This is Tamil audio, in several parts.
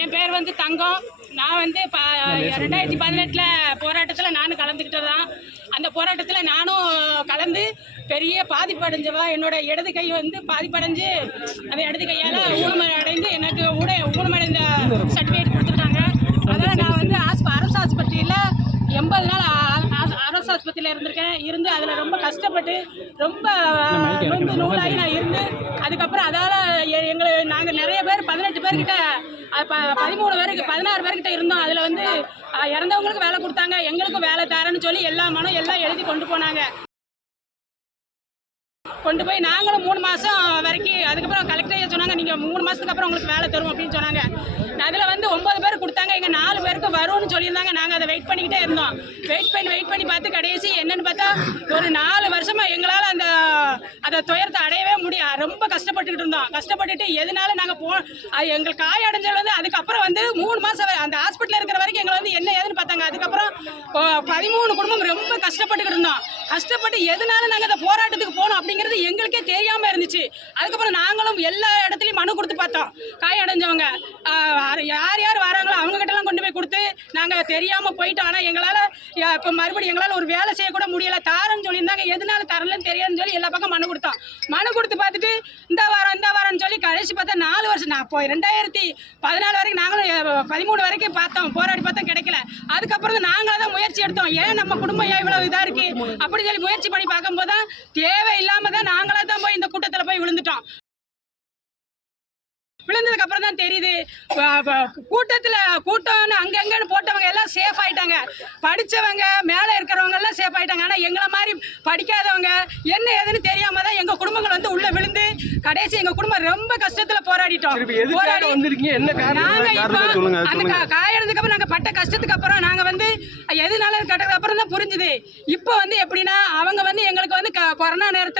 என் பேர் வந்து தங்கம். நான் வந்து ப ரெண்டாயிரத்தி பதினெட்டில் போராட்டத்தில் நானும் கலந்துக்கிட்டது தான் அந்த போராட்டத்தில் நானும் கலந்து பெரிய பாதிப்படைஞ்சவா. என்னோட இடது கை வந்து பாதிப்படைஞ்சு அந்த இடது கையால் ஊனமடைந்து அடைந்து எனக்கு ஊட ஊனமடைந்த சர்டிஃபிகேட் கொடுத்துருக்காங்க. ஆஸ்பத்திரியில் இருந்திருக்கேன். இருந்து அதில் ரொம்ப கஷ்டப்பட்டு ரொம்ப ரொம்ப நூலாகி நான் இருந்து அதுக்கப்புறம் அதால் எங்களை நாங்கள் நிறைய பேர் பதினெட்டு பேர்கிட்ட பதிமூணு பேருக்கு பதினாறு பேர்கிட்ட இருந்தோம். அதில் வந்து இறந்தவங்களுக்கு வேலை கொடுத்தாங்க. எங்களுக்கும் வேலை தரேன்னு சொல்லி எல்லா மனம் எல்லாம் எழுதி கொண்டு போனாங்க. கொண்டு போய் நாங்களும் மூணு மாதம் வரைக்கும் அதுக்கப்புறம் கலெக்டர் சொன்னாங்க நீங்கள் மூணு மாதத்துக்கு அப்புறம் உங்களுக்கு வேலை தரும் அப்படின்னு சொன்னாங்க. அதில் வந்து ஒன்பது பேர் கொடுத்தாங்க. எங்கள் நாலு பேருக்கு வரும்னு சொல்லியிருந்தாங்க. நாங்கள் அதை வெயிட் பண்ணிக்கிட்டே இருந்தோம். வெயிட் பண்ணி வெயிட் பண்ணி பார்த்து கடைசி என்னன்னு பார்த்தா ஒரு நாலு வருஷமாக எங்களால் அந்த அதை துயரத்தை அடையவே முடியாது ரொம்ப கஷ்டப்பட்டுக்கிட்டு இருந்தோம். கஷ்டப்பட்டுட்டு எதனால நாங்கள் போ எங்களுக்கு காய அடைஞ்சது வந்து அதுக்கப்புறம் வந்து மூணு மாதம் அந்த ஹாஸ்பிட்டலில் இருக்கிற வரைக்கும் எங்களை வந்து என்ன ஏதுன்னு பார்த்தாங்க. அதுக்கப்புறம் ஓ, பதிமூணு குடும்பம் ரொம்ப கஷ்டப்பட்டுக்கிட்டு இருந்தோம். கஷ்டப்பட்டு எதனால நாங்கள் அந்த போராட்டத்துக்கு போனோம் அப்படிங்கிறது எங்களுக்கே தெரியாமல் இருந்துச்சு. அதுக்கப்புறம் நாங்களும் எல்லா இடத்துலையும் மனு கொடுத்து பார்த்தோம். காய அடைஞ்சவங்க யார் யார் வராங்களோ அவங்க கிட்டலாம் கொண்டு போய் கொடுத்து நாங்கள் தெரியாமல் போயிட்டோம். ஆனால் எங்களால் இப்போ மறுபடியும் எங்களால் ஒரு வேலை செய்யக்கூட முடியலை. தாரன்னு சொல்லியிருந்தாங்க. எதனால தரலன்னு தெரியாதுன்னு சொல்லி எல்லா பக்கம் மனு கொடுத்தோம். மனு கொடுத்து பார்த்துட்டு இந்த வாரம் இந்த வாரம்னு சொல்லி கடைசி பார்த்தா நாலு வருஷம் நான் இப்போ ரெண்டாயிரத்தி பதினாலு வரைக்கும் நாங்களும் பதிமூணு வரைக்கும் பார்த்தோம். போராடி பார்த்தோம் கிடைக்கல. அதுக்கப்புறம் தான் தான் முயற்சி எடுத்தோம். ஏன் நம்ம குடும்பம் ஏன் இவ்வளோ இதாக இருக்குது அப்படின்னு சொல்லி முயற்சி பண்ணி பார்க்கும்போது தான் தேவையில்லாமல் விழுந்ததுக்கு அப்புறம் தான் தெரியுது. கூட்டத்துல கூட்டம்னு அங்கங்கன்னு போட்டவங்க எல்லாம் சேஃப் ஆயிட்டாங்க. படிச்சவங்க மேல இருக்கிறவங்க எல்லாம் சேஃப் ஆயிட்டாங்க. ஆனா எங்களை மாதிரி படிக்காதவங்க என்ன ஏதுன்னு தெரியாம தான் எங்க குடும்பங்கள் வந்து உள்ள விழுந்து கடைசி எங்க குடும்பம் ரொம்ப கஷ்டத்துல போராடிட்டோம். இப்ப எதுக்காக வந்திருக்கீங்க? என்ன காரணம்? நாங்க இப்போ அந்த காயறதுக்கு அப்புறம் நாங்க பட்ட கஷ்டத்துக்கு அப்புறம் நாங்க வந்து எதுனால கட்டதுக்கு அப்புறம் தான் புரிஞ்சுது. இப்போ வந்து எப்படின்னா அவங்க வந்து எங்களுக்கு வந்து கொரோனா நேரத்துல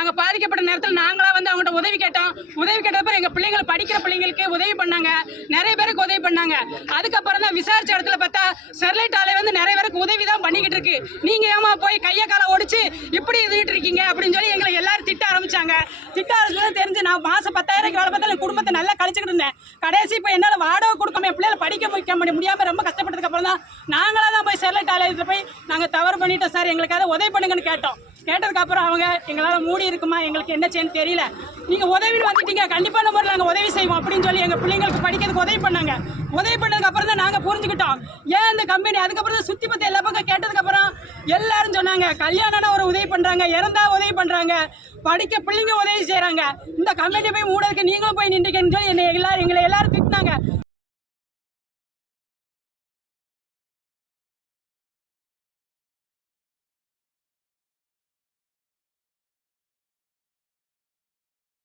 நாங்க பாதிக்கப்பட்ட நேரத்தில் நாங்களா வந்து அவங்கள்ட்ட உதவி கேட்டோம். உதவி கேட்டப்ப எங்க பிள்ளைங்களை படிக்கிற பிள்ளைங்களுக்கு உதவி பண்ணாங்க. நிறைய பேருக்கு உதவி பண்ணாங்க. அதுக்கப்புறம் தான் விசாரிச்ச இடத்துல பார்த்தா ஸ்டெர்லைட் ஆலை வந்து நிறைய பேருக்கு உதவி தான் பண்ணிக்கிட்டு இருக்கு. நீங்க ஏமா போய் கையை காலை ஒடிச்சு இப்படி இருந்துட்டு இருக்கீங்க அப்படின்னு சொல்லி எங்களை எல்லாரும் திட்ட ஆரம்பிச்சாங்க. திட்ட ஆரம்பிச்சு தெரிஞ்சு நான் மாசம் பத்தாயிரம் வேலை பார்த்தா குடும்பத்தை நல்லா கழிச்சுக்கிட்டு இருந்தேன். கடைசி இப்போ என்னால் வாடகை கொடுக்காம பிள்ளைகளை படிக்க முடிக்க முடிய முடியாம ரொம்ப கஷ்டப்பட்டதுக்கு அப்புறம் தான் நாங்களாக தான் போய் ஸ்டெர்லைட் ஆலயத்தில் போய் நாங்கள் தவறு பண்ணிட்டோம். சார் எங்களுக்காக உதவி பண்ணுங்கன்னு கேட்டோம். கேட்டதுக்கு அப்புறம் அவங்க எங்களால் மூடி இருக்குமா? எங்களுக்கு என்ன செய்யணும் தெரியல. நீங்கள் உதவின்னு வந்துட்டீங்க. கண்டிப்பான முறையில் நாங்கள் உதவி செய்வோம் அப்படின்னு சொல்லி எங்கள் பிள்ளைங்களுக்கு படிக்கிறதுக்கு உதவி பண்ணாங்க. உதவி பண்ணதுக்கு அப்புறம் தான் நாங்கள் புரிஞ்சுக்கிட்டோம். ஏன் இந்த கம்பெனி அதுக்கப்புறம் தான் சுற்றி பற்றி எல்லா பக்கம் கேட்டதுக்கு அப்புறம் எல்லாரும் சொன்னாங்க கல்யாணம்னா ஒரு உதவி பண்ணுறாங்க இறந்தா உதவி பண்ணுறாங்க படிக்க பிள்ளைங்க உதவி செய்கிறாங்க இந்த கம்பெனி போய் மூடதுக்கு நீங்களும் போய் நின்றுக்கன்னு சொல்லி என்னை எல்லாரும் எங்களை எல்லாரும் திட்டினாங்க.